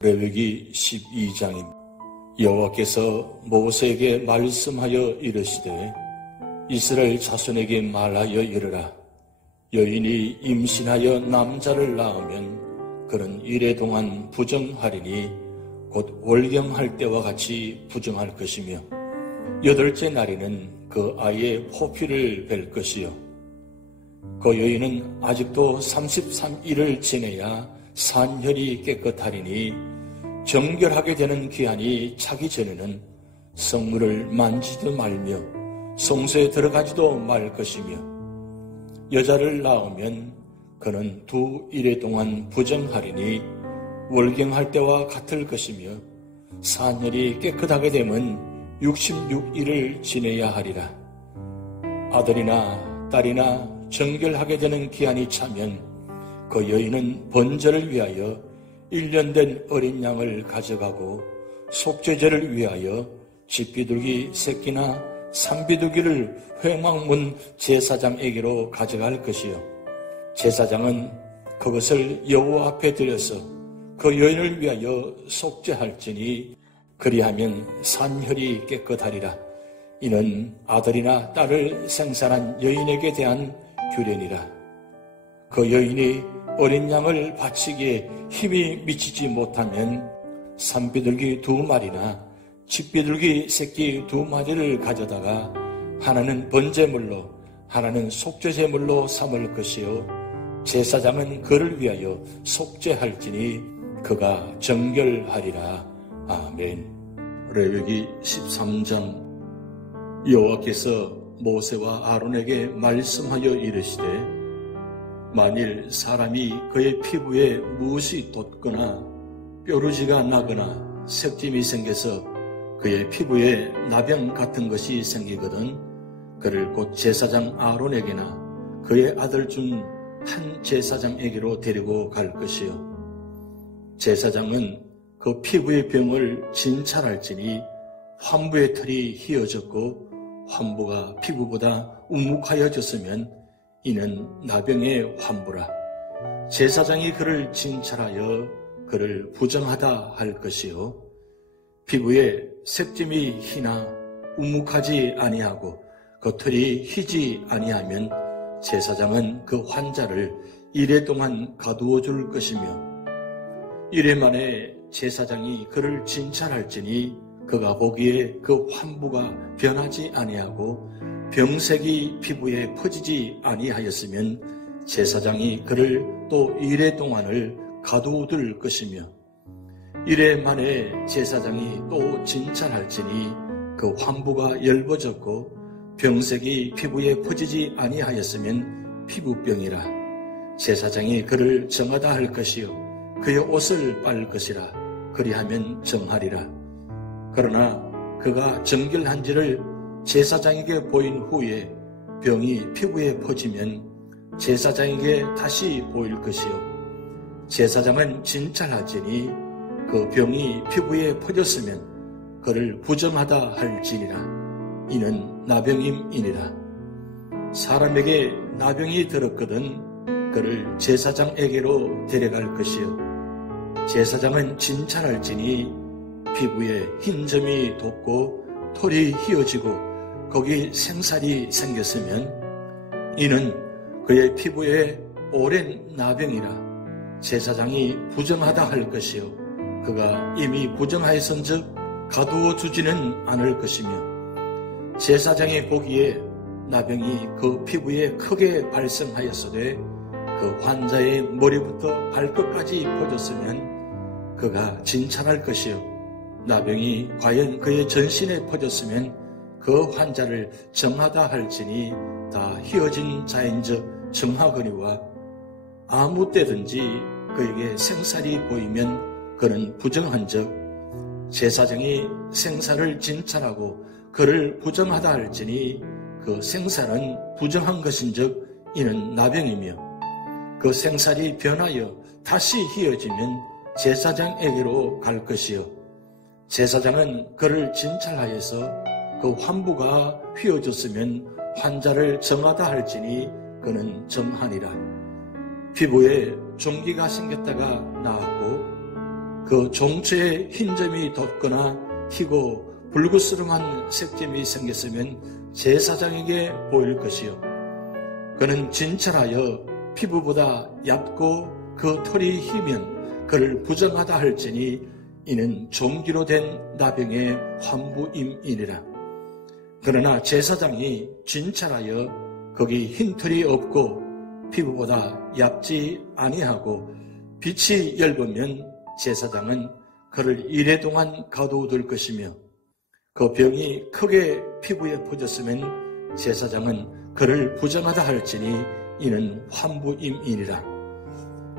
레위기 12장입니다. 여호와께서 모세에게 말씀하여 이르시되 이스라엘 자손에게 말하여 이르라. 여인이 임신하여 남자를 낳으면 그는 이래 동안 부정하리니 곧 월경할 때와 같이 부정할 것이며 8째 날에는 그 아이의 포피를 뵐 것이요 그 여인은 아직도 33일을 지내야 산혈이 깨끗하리니 정결하게 되는 기한이 차기 전에는 성물을 만지지도 말며 성소에 들어가지도 말 것이며 여자를 낳으면 그는 2일 동안 부정하리니 월경할 때와 같을 것이며 산혈이 깨끗하게 되면 66일을 지내야 하리라. 아들이나 딸이나 정결하게 되는 기한이 차면 그 여인은 번제를 위하여 1년 된 어린 양을 가져가고 속죄제를 위하여 집비둘기 새끼나 산비둘기를 회막문 제사장에게로 가져갈 것이요 제사장은 그것을 여호와 앞에 들여서 그 여인을 위하여 속죄할지니 그리하면 산혈이 깨끗하리라. 이는 아들이나 딸을 생산한 여인에게 대한 규례니라. 그 여인이 어린 양을 바치기에 힘이 미치지 못하면 산비둘기 2마리나 집비둘기 새끼 2마리를 가져다가 하나는 번제물로 하나는 속죄제물로 삼을 것이요 제사장은 그를 위하여 속죄할지니 그가 정결하리라. 아멘. 레위기 13장. 여호와께서 모세와 아론에게 말씀하여 이르시되 만일 사람이 그의 피부에 무엇이 돋거나 뾰루지가 나거나 색짐이 생겨서 그의 피부에 나병 같은 것이 생기거든 그를 곧 제사장 아론에게나 그의 아들 중 한 제사장에게로 데리고 갈 것이요 제사장은 그 피부의 병을 진찰할지니 환부의 털이 휘어졌고 환부가 피부보다 우묵하여졌으면 이는 나병의 환부라. 제사장이 그를 진찰하여 그를 부정하다 할 것이요 피부에 색짐이 희나 우묵하지 아니하고 그 털이 희지 아니하면 제사장은 그 환자를 이래 동안 가두어 줄 것이며 이래 만에 제사장이 그를 진찰할지니 그가 보기에 그 환부가 변하지 아니하고 병색이 피부에 퍼지지 아니하였으면 제사장이 그를 또 이래 동안을 가두어둘 것이며 이래 만에 제사장이 또 진찰할지니 그 환부가 엷어졌고 병색이 피부에 퍼지지 아니하였으면 피부병이라. 제사장이 그를 정하다 할 것이요 그의 옷을 빨 것이라. 그리하면 정하리라. 그러나 그가 정결한지를 제사장에게 보인 후에 병이 피부에 퍼지면 제사장에게 다시 보일 것이요 제사장은 진찰할지니 그 병이 피부에 퍼졌으면 그를 부정하다 할지니라. 이는 나병임이니라. 사람에게 나병이 들었거든 그를 제사장에게로 데려갈 것이요 제사장은 진찰할지니 피부에 흰 점이 돋고 털이 휘어지고 거기 생살이 생겼으면 이는 그의 피부에 오랜 나병이라. 제사장이 부정하다 할 것이요 그가 이미 부정하였은즉 가두어 주지는 않을 것이며 제사장이 보기에 나병이 그 피부에 크게 발생하였으되 그 환자의 머리부터 발끝까지 퍼졌으면 그가 진찰할 것이요 나병이 과연 그의 전신에 퍼졌으면 그 환자를 정하다 할지니 다 휘어진 자인즉 정하거니와 아무 때든지 그에게 생살이 보이면 그는 부정한즉 제사장이 생살을 진찰하고 그를 부정하다 할지니 그 생살은 부정한 것인즉 이는 나병이며 그 생살이 변하여 다시 휘어지면 제사장에게로 갈 것이요 제사장은 그를 진찰하여서 그 환부가 휘어졌으면 환자를 정하다 할지니 그는 정하니라. 피부에 종기가 생겼다가 나았고 그 종처에 흰점이 돋거나 희고 불그스름한 색점이 생겼으면 제사장에게 보일 것이요 그는 진찰하여 피부보다 얕고 그 털이 희면 그를 부정하다 할지니 이는 종기로 된 나병의 환부임이니라. 그러나 제사장이 진찰하여 거기 흰 털이 없고 피부보다 얇지 아니하고 빛이 엷으면 제사장은 그를 이래 동안 가두어둘 것이며 그 병이 크게 피부에 퍼졌으면 제사장은 그를 부정하다 할지니 이는 환부임이니라.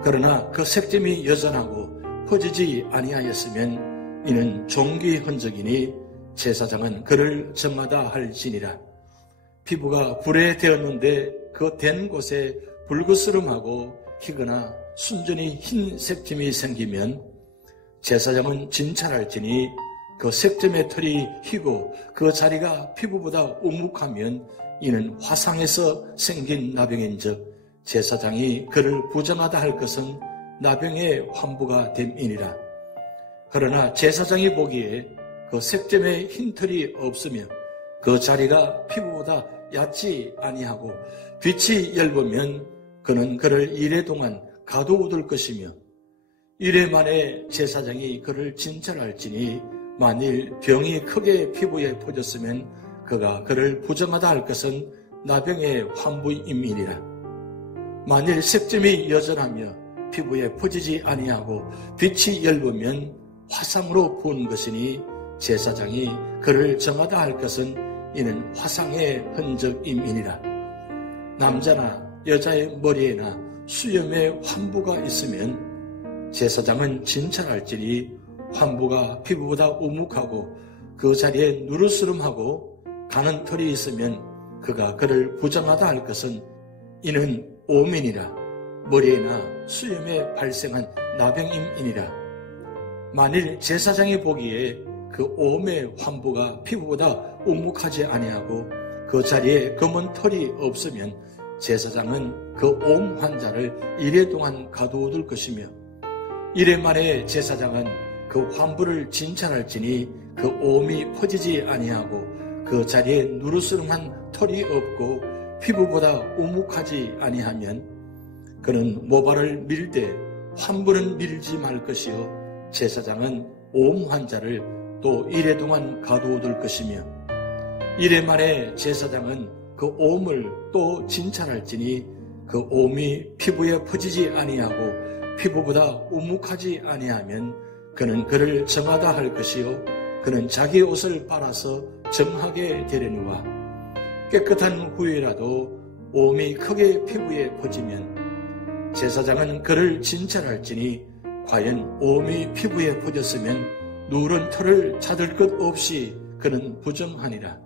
그러나 그 색점이 여전하고 퍼지지 아니하였으면 이는 종기 흔적이니 제사장은 그를 정하다 할지니라. 피부가 불에 되었는데 그 된 곳에 불그스름하고 희거나 순전히 흰 색점이 생기면 제사장은 진찰할지니 그 색점의 털이 희고 그 자리가 피부보다 우묵하면 이는 화상에서 생긴 나병인즉 제사장이 그를 부정하다 할 것은 나병의 환부가 됨이니라. 그러나 제사장이 보기에 그 색점에 흰 털이 없으며 그 자리가 피부보다 얕지 아니하고 빛이 엷으면 그는 그를 이래 동안 가두어둘 것이며 이래 만에 제사장이 그를 진찰할지니 만일 병이 크게 피부에 퍼졌으면 그가 그를 부정하다 할 것은 나병의 환부임이니라. 만일 색점이 여전하며 피부에 퍼지지 아니하고 빛이 엷으면 화상으로 부은 것이니 제사장이 그를 정하다 할 것은 이는 화상의 흔적임이니라. 남자나 여자의 머리에나 수염에 환부가 있으면 제사장은 진찰할지니 환부가 피부보다 우묵하고 그 자리에 누르스름하고 가는 털이 있으면 그가 그를 부정하다 할 것은 이는 오민이라. 머리에나 수염에 발생한 나병임이니라. 만일 제사장이 보기에 그 오음의 환부가 피부보다 우묵하지 아니하고 그 자리에 검은 털이 없으면 제사장은 그 오음 환자를 이래 동안 가두어둘 것이며 이래 만에 제사장은 그 환부를 진찰할지니 그 오음이 퍼지지 아니하고 그 자리에 누르스름한 털이 없고 피부보다 우묵하지 아니하면 그는 모발을 밀되 환부는 밀지 말 것이요 제사장은 오음 환자를 또 이래 동안 가두어둘 것이며 이래 말에 제사장은 그 오음을 또 진찰할지니 그 오음이 피부에 퍼지지 아니하고 피부보다 우묵하지 아니하면 그는 그를 정하다 할 것이요 그는 자기 옷을 빨아서 정하게 되려니와 깨끗한 후에라도 오음이 크게 피부에 퍼지면 제사장은 그를 진찰할지니 과연 오음이 피부에 퍼졌으면 누런 털을 찾을 것 없이 그는 부정하니라.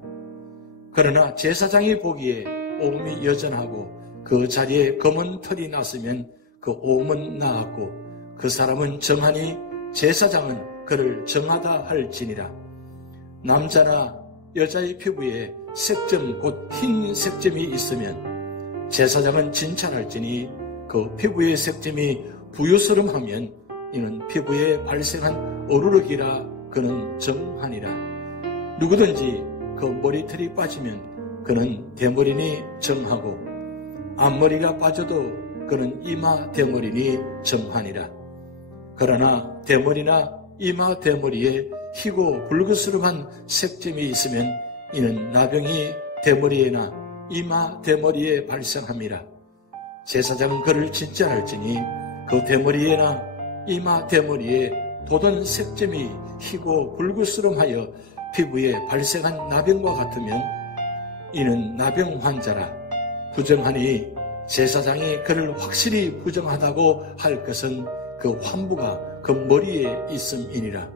그러나 제사장이 보기에 오음이 여전하고 그 자리에 검은 털이 났으면 그 오음은 나았고 그 사람은 정하니 제사장은 그를 정하다 할지니라. 남자나 여자의 피부에 색점 곧 흰 색점이 있으면 제사장은 진찰할지니 그 피부의 색점이 부유스름하면 이는 피부에 발생한 어루룩이라 그는 정하니라. 누구든지 그 머리털이 빠지면 그는 대머리니 정하고 앞머리가 빠져도 그는 이마 대머리니 정하니라. 그러나 대머리나 이마 대머리에 희고 불그스름한 색점이 있으면 이는 나병이 대머리에나 이마 대머리에 발생함이라. 제사장은 그를 진찰할지니 그 대머리에나 이마 대머리에 돋은 색점이 희고 불그스름하여 피부에 발생한 나병과 같으면 이는 나병 환자라. 부정하니 제사장이 그를 확실히 부정하다고 할 것은 그 환부가 그 머리에 있음이니라.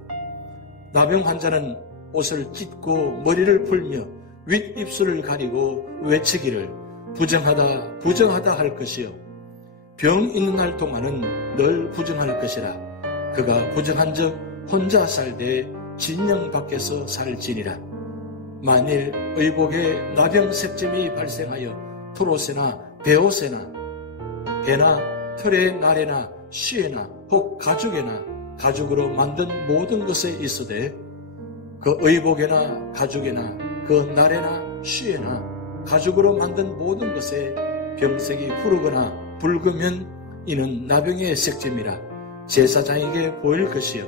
나병 환자는 옷을 찢고 머리를 풀며 윗입술을 가리고 외치기를 부정하다 부정하다 할 것이요 병 있는 날 동안은 늘 부정할 것이라. 그가 부정한즉 혼자 살되 진영 밖에서 살지니라. 만일 의복에 나병 색점이 발생하여 털옷에나 베옷에나 배나 털의 날에나 쉬에나 혹 가죽에나 가죽으로 만든 모든 것에 있으되 그 의복에나 가죽에나 그 날에나 쉬에나 가죽으로 만든 모든 것에 병색이 푸르거나 붉으면 이는 나병의 색점이라 제사장에게 보일 것이요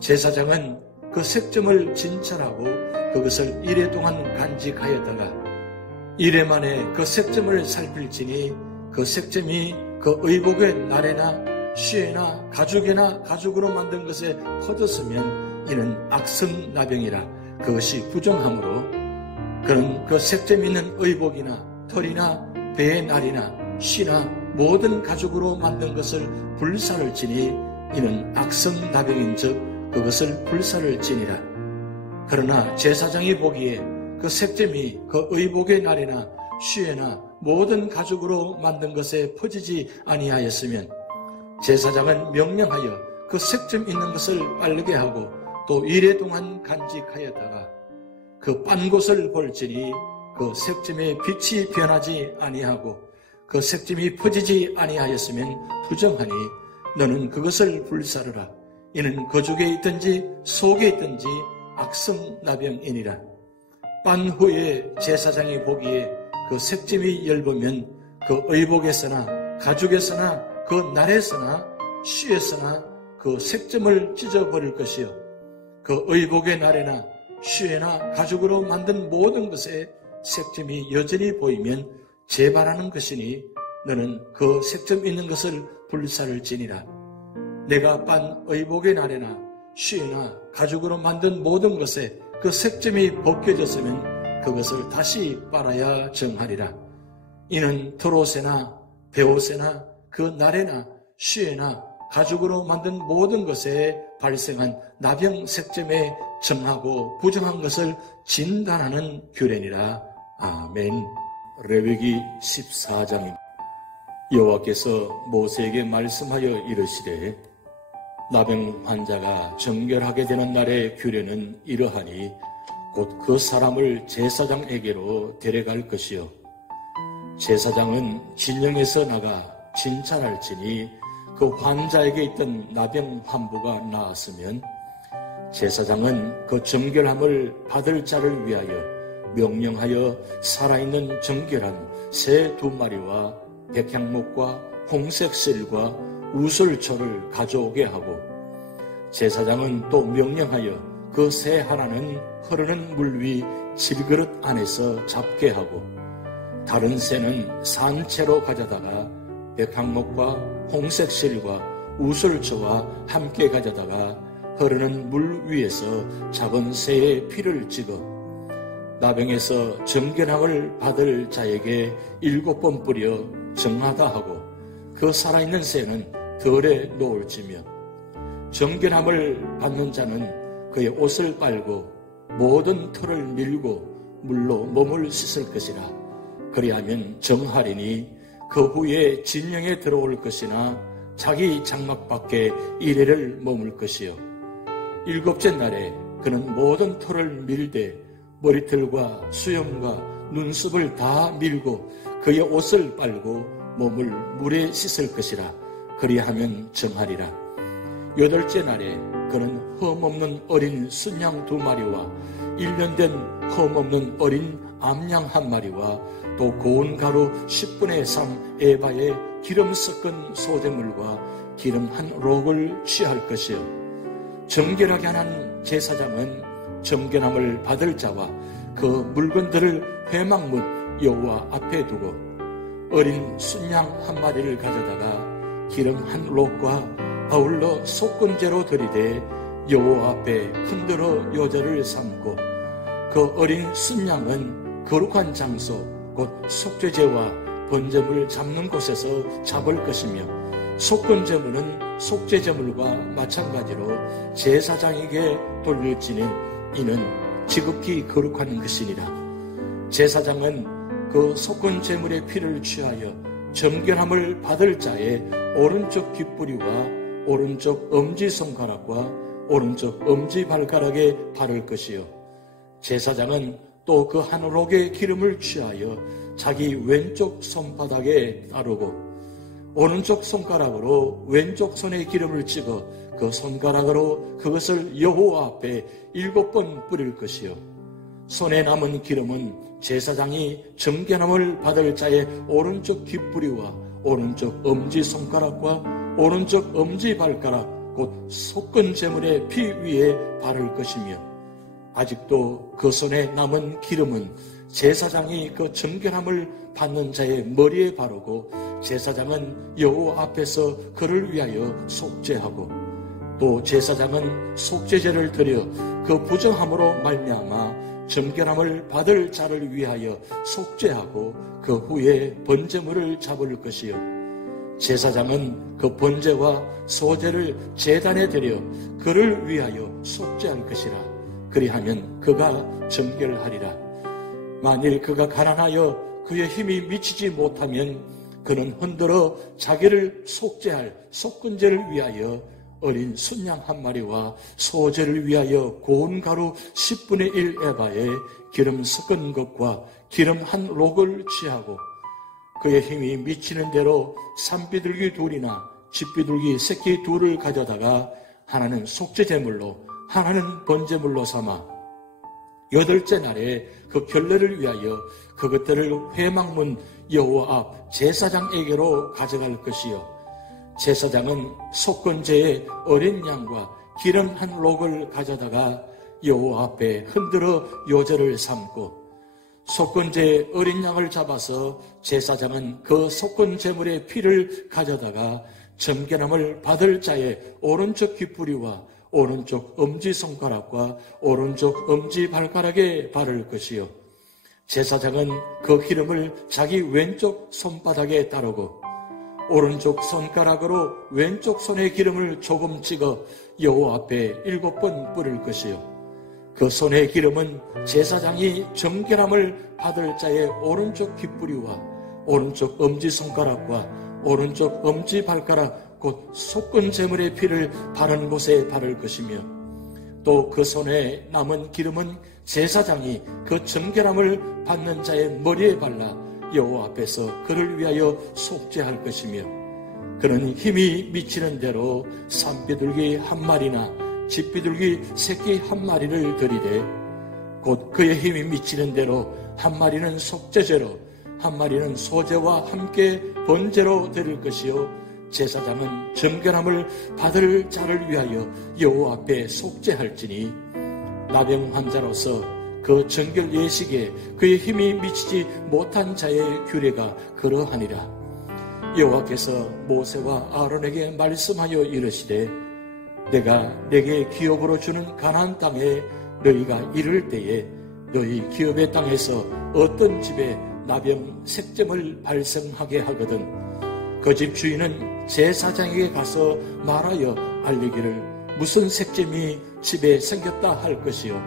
제사장은 그 색점을 진찰하고 그것을 이레 동안 간직하였다가 이레 만에 그 색점을 살필지니 그 색점이 그 의복의 날에나 쉬에나 가죽에나 가죽으로 만든 것에 퍼졌으면 이는 악성나병이라 그것이 부정하므로 그는 그 색점 있는 의복이나 털이나 배의 날이나 쉬나 모든 가죽으로 만든 것을 불사를 지니 이는 악성나병인즉 그것을 불사를 지니라. 그러나 제사장이 보기에 그 색점이 그 의복의 날이나 쉬에나 모든 가죽으로 만든 것에 퍼지지 아니하였으면 제사장은 명령하여 그 색점 있는 것을 빨르게 하고 또 이레 동안 간직하였다가 그 빤 곳을 볼지니 그 색점의 빛이 변하지 아니하고 그 색점이 퍼지지 아니하였으면 부정하니 너는 그것을 불사르라. 이는 거죽에 있든지 속에 있든지 악성나병이니라. 빤 후에 제사장이 보기에 그 색점이 엷으면 그 의복에서나 가죽에서나 그 날에서나 쉬에서나 그 색점을 찢어버릴 것이요 그 의복의 날에나 쉬에나 가죽으로 만든 모든 것에 색점이 여전히 보이면 재발하는 것이니 너는 그 색점 있는 것을 불사를 지니라. 내가 빤 의복의 날에나 쉬에나 가죽으로 만든 모든 것에 그 색점이 벗겨졌으면 그것을 다시 빨아야 정하리라. 이는 털옷에나 베옷에나 그 날에나 쉬에나 가죽으로 만든 모든 것에 발생한 나병 색점에 정하고 부정한 것을 진단하는 규례니라. 아멘. 레위기 14장. 여호와께서 모세에게 말씀하여 이르시되 나병 환자가 정결하게 되는 날의 규례는 이러하니 곧 그 사람을 제사장에게로 데려갈 것이요 제사장은 진영에서 나가 진찰할지니 그 환자에게 있던 나병 환부가 나았으면 제사장은 그 정결함을 받을 자를 위하여 명령하여 살아있는 정결한 새 2마리와 백향목과 홍색 실과 우슬초를 가져오게 하고 제사장은 또 명령하여 그 새 하나는 흐르는 물 위 질그릇 안에서 잡게 하고 다른 새는 산채로 가져다가 백향목과 홍색 실과 우슬초와 함께 가져다가 흐르는 물 위에서 작은 새의 피를 찍어 나병에서 정결함을 받을 자에게 7번 뿌려 정하다 하고 그 살아있는 새는 덜에 놓을지며 정결함을 받는 자는 그의 옷을 빨고 모든 털을 밀고 물로 몸을 씻을 것이라. 그리하면 정하리니 그 후에 진영에 들어올 것이나 자기 장막 밖에 이래를 머물 것이요 7째 날에 그는 모든 털을 밀되 머리털과 수염과 눈썹을 다 밀고 그의 옷을 빨고 몸을 물에 씻을 것이라. 그리하면 정하리라. 8째 날에 그는 흠없는 어린 순양 2마리와 1년 된 흠없는 어린 암양 1마리와 또 고운 가루 10분의 3 에바에 기름 섞은 소재물과 기름 1록을 취할 것이요 정결하게 하는 제사장은 정결함을 받을 자와 그 물건들을 회막문 여호와 앞에 두고 어린 순양 1마리를 가져다가 기름 1록과 아울러 속건제로 들이대 여호와 앞에 흔들어 요제를 삼고 그 어린 순양은 거룩한 장소 곧 속죄제와 번제물 잡는 곳에서 잡을 것이며 속건제물은 속죄제물과 마찬가지로 제사장에게 돌릴지니 이는 지극히 거룩한 것이니라. 제사장은 그 속건제물의 피를 취하여 정결함을 받을 자의 오른쪽 귓부리와 오른쪽 엄지손가락과 오른쪽 엄지발가락에 바를 것이요 제사장은 또 그 1록의 기름을 취하여 자기 왼쪽 손바닥에 따르고 오른쪽 손가락으로 왼쪽 손에 기름을 찍어 그 손가락으로 그것을 여호와 앞에 7번 뿌릴 것이요 손에 남은 기름은 제사장이 정결함을 받을 자의 오른쪽 귓부리와 오른쪽 엄지손가락과 오른쪽 엄지발가락 곧 속건 제물의 피 위에 바를 것이며 아직도 그 손에 남은 기름은 제사장이 그 정결함을 받는 자의 머리에 바르고 제사장은 여호와 앞에서 그를 위하여 속죄하고 또 제사장은 속죄제를 드려 그 부정함으로 말미암아 정결함을 받을 자를 위하여 속죄하고 그 후에 번제물을 잡을 것이요 제사장은 그 번제와 소제를 제단에 드려 그를 위하여 속죄할 것이라 그리하면 그가 정결하리라. 만일 그가 가난하여 그의 힘이 미치지 못하면 그는 흔들어 자기를 속죄할 속건제를 위하여 어린 순양 한 마리와 소제를 위하여 고운 가루 10분의 1 에바에 기름 섞은 것과 기름 한 록을 취하고 그의 힘이 미치는 대로 산비둘기 둘이나 집비둘기 새끼 둘을 가져다가 하나는 속죄제물로 하나는 번제물로 삼아 8째 날에 그 결례를 위하여 그것들을 회막문 여호와 앞 제사장에게로 가져갈 것이요 제사장은 속건제의 어린 양과 기름 한 록을 가져다가 여호와 앞에 흔들어 요제를 삼고 속건제의 어린 양을 잡아서 제사장은 그 속건제물의 피를 가져다가 정결함을 받을 자의 오른쪽 귓부리와 오른쪽 엄지손가락과 오른쪽 엄지발가락에 바를 것이요 제사장은 그 기름을 자기 왼쪽 손바닥에 따르고 오른쪽 손가락으로 왼쪽 손의 기름을 조금 찍어 여호와 앞에 7번 뿌릴 것이요 그 손의 기름은 제사장이 정결함을 받을 자의 오른쪽 귓부리와 오른쪽 엄지손가락과 오른쪽 엄지발가락 곧 속건제물의 피를 바른 곳에 바를 것이며 또 그 손에 남은 기름은 제사장이 그 정결함을 받는 자의 머리에 발라 여호와 앞에서 그를 위하여 속죄할 것이며 그는 힘이 미치는 대로 산비둘기 한 마리나 집비둘기 새끼 한 마리를 드리되 곧 그의 힘이 미치는 대로 한 마리는 속죄제로 한 마리는 소제와 함께 번제로 드릴 것이요 제사장은 정결함을 받을 자를 위하여 여호와 앞에 속죄할지니 나병 환자로서 그 정결 예식에 그의 힘이 미치지 못한 자의 규례가 그러하니라. 여호와께서 모세와 아론에게 말씀하여 이르시되 내가 내게 기업으로 주는 가나안 땅에 너희가 이를 때에 너희 기업의 땅에서 어떤 집에 나병 색점을 발생하게 하거든 그 집 주인은 제사장에게 가서 말하여 알리기를 무슨 색점이 집에 생겼다 할 것이요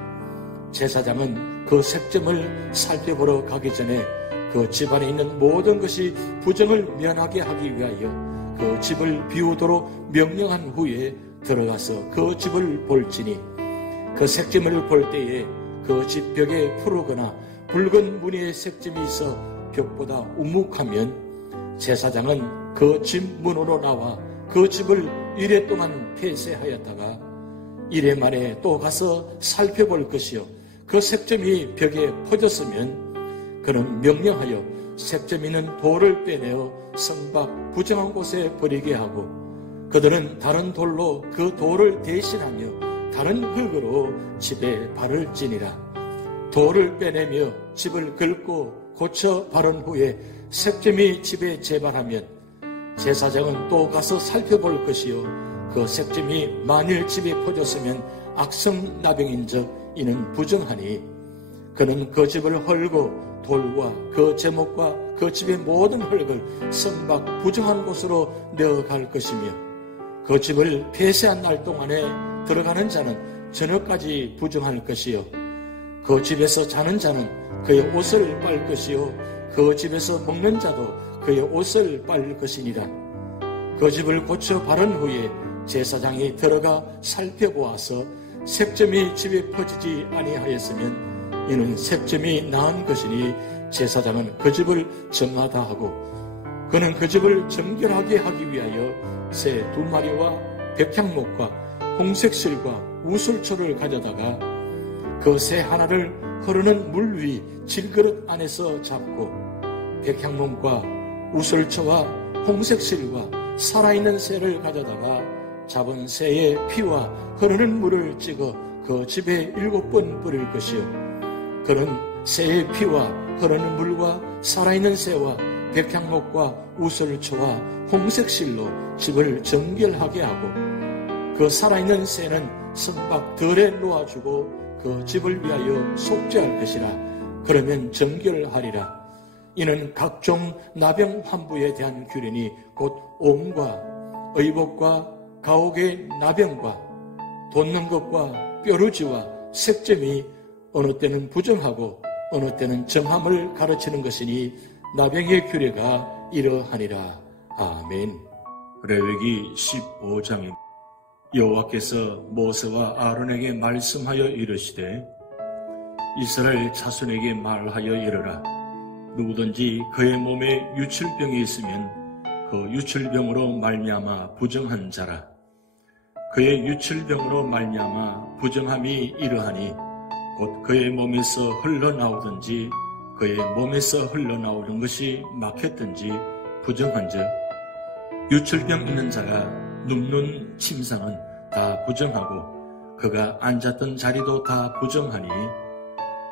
제사장은 그 색점을 살펴보러 가기 전에 그 집안에 있는 모든 것이 부정을 면하게 하기 위하여 그 집을 비우도록 명령한 후에 들어가서 그 집을 볼지니 그 색점을 볼 때에 그 집 벽에 푸르거나 붉은 무늬의 색점이 있어 벽보다 우묵하면 제사장은 그 집 문으로 나와 그 집을 이래 동안 폐쇄하였다가 이래 만에 또 가서 살펴볼 것이요 그 색점이 벽에 퍼졌으면 그는 명령하여 색점 있는 돌을 빼내어 성 밖 부정한 곳에 버리게 하고 그들은 다른 돌로 그 돌을 대신하며 다른 흙으로 집에 바를지니라. 돌을 빼내며 집을 긁고 고쳐 바른 후에 색점이 집에 재발하면 제사장은 또 가서 살펴볼 것이요 그 색점이 만일 집에 퍼졌으면 악성 나병인즉 이는 부정하니 그는 그 집을 헐고 돌과 그 제목과 그 집의 모든 흙을 성 밖 부정한 곳으로 내어갈 것이며 그 집을 폐쇄한 날 동안에 들어가는 자는 저녁까지 부정할 것이요 그 집에서 자는 자는 그의 옷을 빨 것이요 그 집에서 먹는 자도 그의 옷을 빨 것이니라. 그 집을 고쳐 바른 후에 제사장이 들어가 살펴보아서 색점이 집에 퍼지지 아니하였으면 이는 색점이 나은 것이니 제사장은 그 집을 정하다 하고 그는 그 집을 정결하게 하기 위하여 새 2마리와 백향목과 홍색실과 우슬초를 가져다가 그 새 하나를 흐르는 물 위 질그릇 안에서 잡고 백향목과 우슬초와 홍색실과 살아있는 새를 가져다가 잡은 새의 피와 흐르는 물을 찍어 그 집에 7번 뿌릴 것이요. 그는 새의 피와 흐르는 물과 살아있는 새와 백향목과 우슬초와 홍색실로 집을 정결하게 하고 그 살아있는 새는 성박 덜에 놓아주고 그 집을 위하여 속죄할 것이라. 그러면 정결하리라. 이는 각종 나병 환부에 대한 규례니 곧 옴과 의복과 가옥의 나병과 돋는 것과 뾰루지와 색점이 어느 때는 부정하고 어느 때는 정함을 가르치는 것이니 나병의 규례가 이러하니라. 아멘. 레위기 15장입니다. 여호와께서 모세와 아론에게 말씀하여 이르시되 이스라엘 자손에게 말하여 이르라. 누구든지 그의 몸에 유출병이 있으면 그 유출병으로 말미암아 부정한 자라. 그의 유출병으로 말미암아 부정함이 이러하니 곧 그의 몸에서 흘러나오든지 그의 몸에서 흘러나오는 것이 막혔든지 부정한즉 유출병 있는 자가 눕는 침상은 다 부정하고 그가 앉았던 자리도 다 부정하니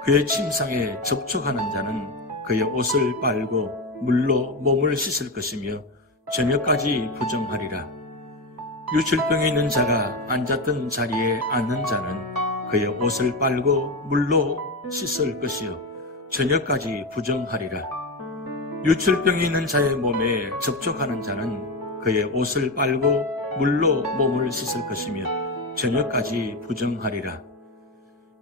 그의 침상에 접촉하는 자는 그의 옷을 빨고 물로 몸을 씻을 것이며 저녁까지 부정하리라. 유출병이 있는 자가 앉았던 자리에 앉는 자는 그의 옷을 빨고 물로 씻을 것이요 저녁까지 부정하리라. 유출병이 있는 자의 몸에 접촉하는 자는 그의 옷을 빨고 물로 몸을 씻을 것이며 저녁까지 부정하리라.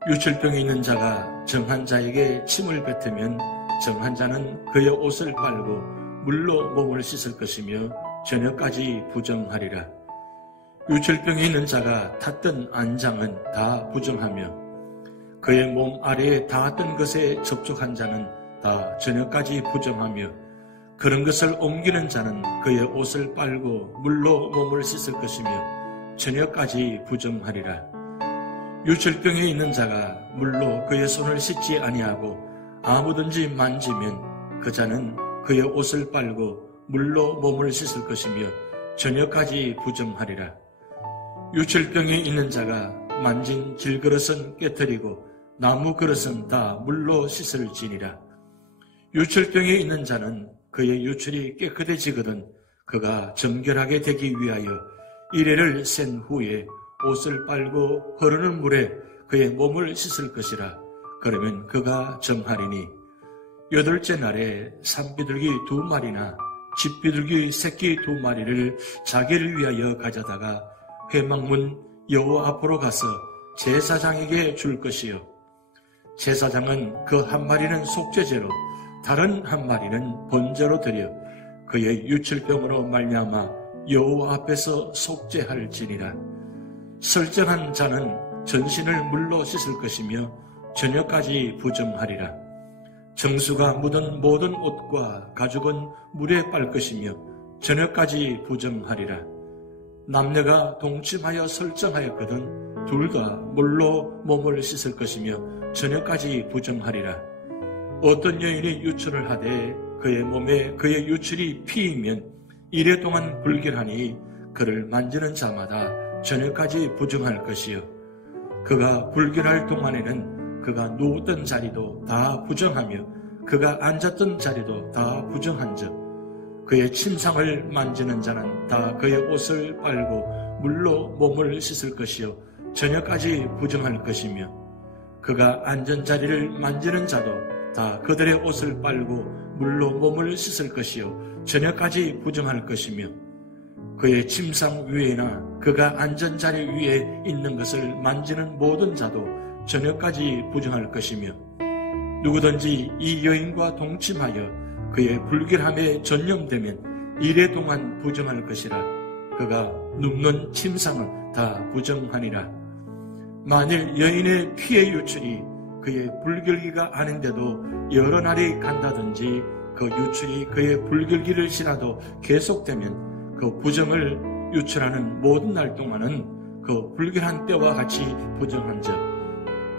유출병이 있는 자가 정한 자에게 침을 뱉으면 정한 자는 그의 옷을 빨고 물로 몸을 씻을 것이며 저녁까지 부정하리라. 유출병이 있는 자가 탔던 안장은 다 부정하며 그의 몸 아래에 닿았던 것에 접촉한 자는 다 저녁까지 부정하며 그런 것을 옮기는 자는 그의 옷을 빨고 물로 몸을 씻을 것이며 저녁까지 부정하리라. 유출병에 있는 자가 물로 그의 손을 씻지 아니하고 아무든지 만지면 그 자는 그의 옷을 빨고 물로 몸을 씻을 것이며 저녁까지 부정하리라. 유출병에 있는 자가 만진 질그릇은 깨뜨리고 나무 그릇은 다 물로 씻을지니라. 유출병에 있는 자는 그의 유출이 깨끗해지거든 그가 정결하게 되기 위하여 이레를 센 후에 옷을 빨고 흐르는 물에 그의 몸을 씻을 것이라. 그러면 그가 정하리니 8째 날에 산비둘기 2마리나 집비둘기 새끼 2마리를 자기를 위하여 가져다가 회막문 여호와 앞으로 가서 제사장에게 줄 것이요 제사장은 그 한 마리는 속죄제로 다른 한 마리는 번제로 드려 그의 유출병으로 말미암아 여호와 앞에서 속죄할지니라. 설정한 자는 전신을 물로 씻을 것이며 저녁까지 부정하리라. 정수가 묻은 모든 옷과 가죽은 물에 빨 것이며 저녁까지 부정하리라. 남녀가 동침하여 설정하였거든 둘 다 물로 몸을 씻을 것이며 저녁까지 부정하리라. 어떤 여인이 유출을 하되 그의 몸에 그의 유출이 피이면 이래 동안 불결하니 그를 만지는 자마다 저녁까지 부정할 것이요 그가 불결할 동안에는 그가 누웠던 자리도 다 부정하며 그가 앉았던 자리도 다 부정한즉 그의 침상을 만지는 자는 다 그의 옷을 빨고 물로 몸을 씻을 것이요 저녁까지 부정할 것이며 그가 앉은 자리를 만지는 자도 다 그들의 옷을 빨고 물로 몸을 씻을 것이요 저녁까지 부정할 것이며 그의 침상 위에나 그가 앉은 자리 위에 있는 것을 만지는 모든 자도 저녁까지 부정할 것이며 누구든지 이 여인과 동침하여 그의 불결함에 전념되면 이래 동안 부정할 것이라. 그가 눕는 침상은 다 부정하니라. 만일 여인의 피의 유출이 그의 불결기가 아닌데도 여러 날이 간다든지 그 유출이 그의 불결기를 지나도 계속되면 그 부정을 유출하는 모든 날 동안은 그 불결한 때와 같이 부정한 적,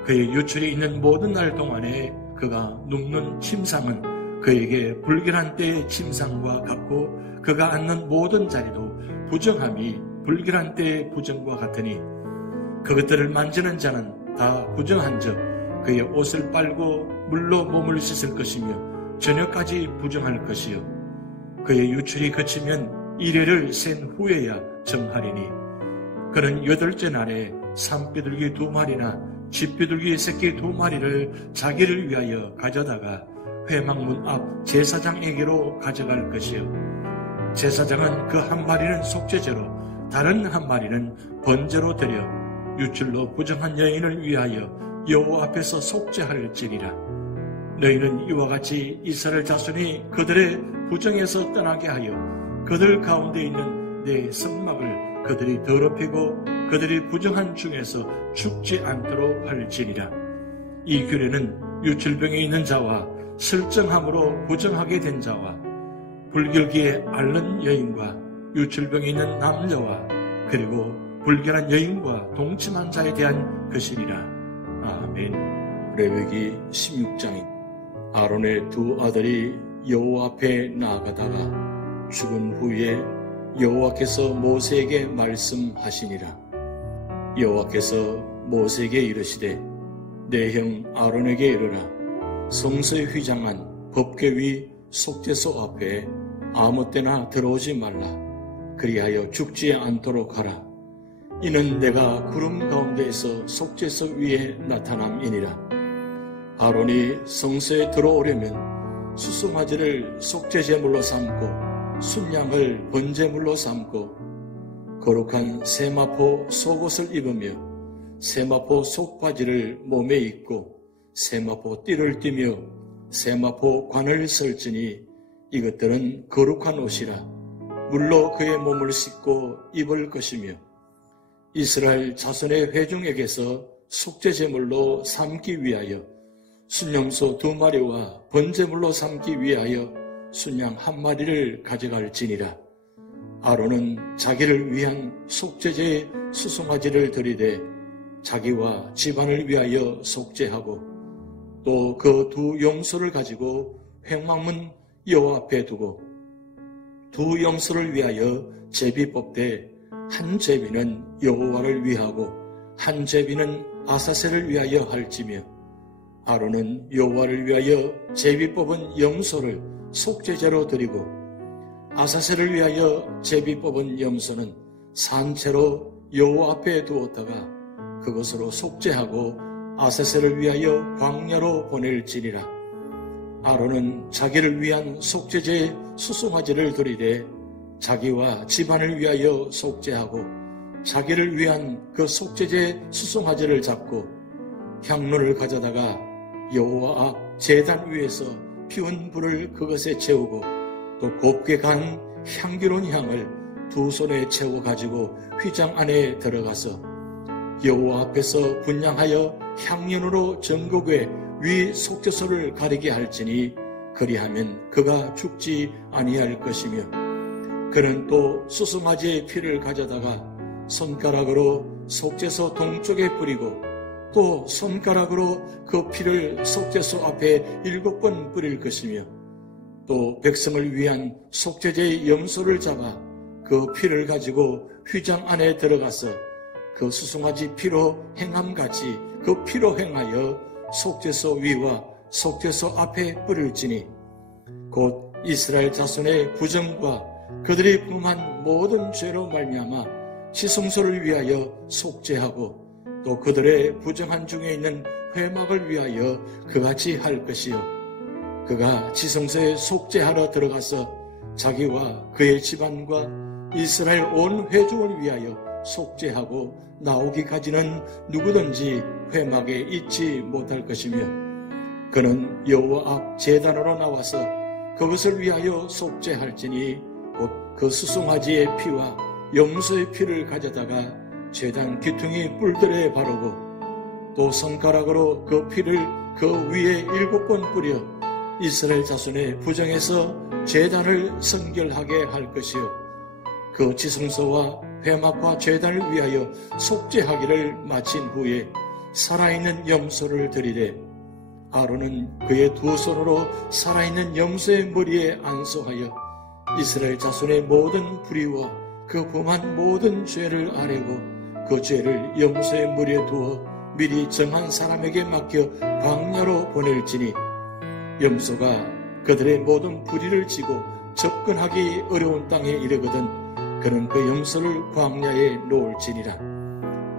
그의 유출이 있는 모든 날 동안에 그가 눕는 침상은 그에게 불결한 때의 침상과 같고 그가 앉는 모든 자리도 부정함이 불결한 때의 부정과 같으니 그것들을 만지는 자는 다 부정한 적 그의 옷을 빨고 물로 몸을 씻을 것이며 저녁까지 부정할 것이요 그의 유출이 그치면 이래를 센 후에야 정하리니 그는 8째 날에 산비둘기 2마리나 쥐비둘기 새끼 2마리를 자기를 위하여 가져다가 회막문 앞 제사장에게로 가져갈 것이요 제사장은 그 1마리는 속죄제로 다른 1마리는 번제로 드려 유출로 부정한 여인을 위하여 여호와 앞에서 속죄할지니라. 너희는 이와 같이 이스라엘 자손이 그들의 부정에서 떠나게 하여 그들 가운데 있는 내 성막을 그들이 더럽히고 그들이 부정한 중에서 죽지 않도록 할지니라. 이 규례는 유출병에 있는 자와 설정함으로 부정하게 된 자와 불결기에 앓는 여인과 유출병에 있는 남녀와 그리고 불결한 여인과 동침한 자에 대한 것이니라. 아멘. 레위기 16장인 아론의 2 아들이 여호와 앞에 나아가다가 죽은 후에 여호와께서 모세에게 말씀하시니라. 여호와께서 모세에게 이르시되 내 형 아론에게 이르라. 성소에 휘장한 법궤 속죄소 앞에 아무 때나 들어오지 말라. 그리하여 죽지 않도록 하라. 이는 내가 구름 가운데에서 속죄소 위에 나타남이니라. 아론이 성소에 들어오려면 수송아지를 속죄제물로 삼고 순양을 번제물로 삼고 거룩한 세마포 속옷을 입으며 세마포 속바지를 몸에 입고 세마포 띠를 띠며 세마포 관을 설지니 이것들은 거룩한 옷이라. 물로 그의 몸을 씻고 입을 것이며 이스라엘 자손의 회중에게서 속죄제물로 삼기 위하여 순염소 2마리와 번제물로 삼기 위하여 순양 1마리를 가져갈지니라. 아론은 자기를 위한 속죄제의 수송아지를 들이되 자기와 집안을 위하여 속죄하고 또 그 2 염소를 가지고 회막문 여호와 앞에 두고 2 염소를 위하여 제비 뽑되 한 제비는 여호와를 위하고 한 제비는 아사셀을 위하여 할지며 아론은 여호와를 위하여 제비 뽑은 염소를 속죄제로 드리고 아사셀을 위하여 제비 뽑은 염소는 산채로 여호와 앞에 두었다가 그것으로 속죄하고 아사셀을 위하여 광야로 보낼지니라. 아론은 자기를 위한 속죄제의 수송아지를 드리되 자기와 집안을 위하여 속죄하고 자기를 위한 그 속죄제의 수송아지를 잡고 향로를 가져다가 여호와 앞 제단 위에서 피운 불을 그것에 채우고 또 곱게 간 향기로운 향을 2 손에 채워 가지고 휘장 안에 들어가서 여호와 앞에서 분향하여 향연으로 전국의 위 속죄소를 가리게 할지니 그리하면 그가 죽지 아니할 것이며 그는 또 수송아지의 피를 가져다가 손가락으로 속죄소 동쪽에 뿌리고 또 손가락으로 그 피를 속죄소 앞에 7번 뿌릴 것이며 또 백성을 위한 속죄제의 염소를 잡아 그 피를 가지고 휘장 안에 들어가서 그 수송아지 피로 행함같이 그 피로 행하여 속죄소 위와 속죄소 앞에 뿌릴지니 곧 이스라엘 자손의 부정과 그들이 범한 모든 죄로 말미암아 지성소를 위하여 속죄하고 또 그들의 부정한 중에 있는 회막을 위하여 그같이 할 것이요 그가 지성소에 속죄하러 들어가서 자기와 그의 집안과 이스라엘 온 회중을 위하여 속죄하고 나오기까지는 누구든지 회막에 있지 못할 것이며 그는 여호와 앞 제단으로 나와서 그것을 위하여 속죄할지니 곧 그 수송아지의 피와 염소의 피를 가져다가 제단 기퉁이 뿔들에 바르고 또 손가락으로 그 피를 그 위에 7번 뿌려 이스라엘 자손의 부정에서 제단을 성결하게 할 것이요 그 지성소와 회막과 제단을 위하여 속죄하기를 마친 후에 살아있는 염소를 드리되 아론은 그의 두 손으로 살아있는 염소의 머리에 안수하여 이스라엘 자손의 모든 불의와 그 범한 모든 죄를 아뢰고 그 죄를 염소의 머리에 두어 미리 정한 사람에게 맡겨 광야로 보낼지니 염소가 그들의 모든 불의를 지고 접근하기 어려운 땅에 이르거든 그는 그 염소를 광야에 놓을지니라.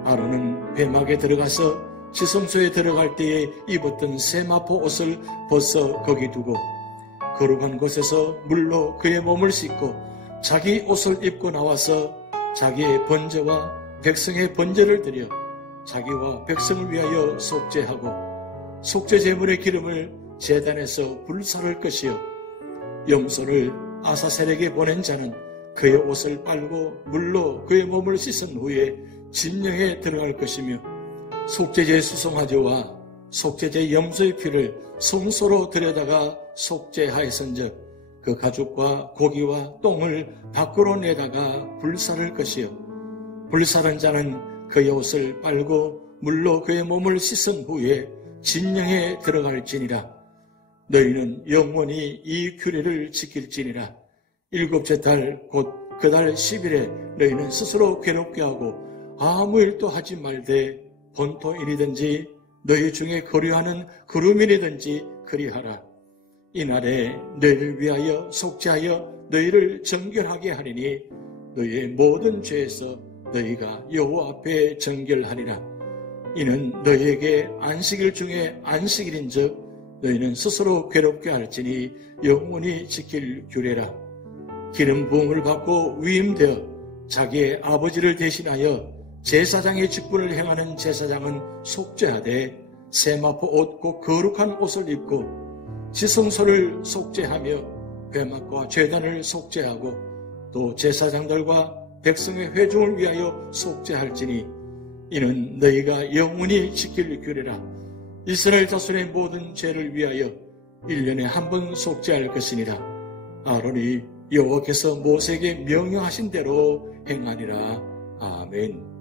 아론은 회막에 들어가서 지성소에 들어갈 때에 입었던 세마포 옷을 벗어 거기 두고 거룩한 곳에서 물로 그의 몸을 씻고 자기 옷을 입고 나와서 자기의 번제와 백성의 번제를 드려 자기와 백성을 위하여 속죄하고 속죄 제물의 기름을 제단에서 불사를 것이요 염소를 아사셀에게 보낸 자는 그의 옷을 빨고 물로 그의 몸을 씻은 후에 진영에 들어갈 것이며 속죄제 수송아지와 속죄제 염소의 피를 성소로 들여다가 속죄하였은즉 그 가죽과 고기와 똥을 밖으로 내다가 불사를 것이요 불사른 자는 그의 옷을 빨고 물로 그의 몸을 씻은 후에 진영에 들어갈지니라. 너희는 영원히 이 규례를 지킬지니라. 일곱째 달 곧 그 달 10일에 너희는 스스로 괴롭게 하고 아무 일도 하지 말되 본토인이든지 너희 중에 거류하는 거류민이든지 그리하라. 이날에 너희를 위하여 속죄하여 너희를 정결하게 하리니 너희의 모든 죄에서 너희가 여호와 앞에 정결하리라. 이는 너희에게 안식일 중에 안식일인즉 너희는 스스로 괴롭게 할지니 영원히 지킬 규례라. 기름 부음을 받고 위임되어 자기의 아버지를 대신하여 제사장의 직분을 행하는 제사장은 속죄하되 세마포 옷 곧 거룩한 옷을 입고 지성소를 속죄하며 회막과 제단을 속죄하고 또 제사장들과 백성의 회중을 위하여 속죄할지니 이는 너희가 영원히 지킬 규례라. 이스라엘 자손의 모든 죄를 위하여 1년에 한 번 속죄할 것이니라. 아론이 여호와께서 모세에게 명령하신 대로 행하니라. 아멘.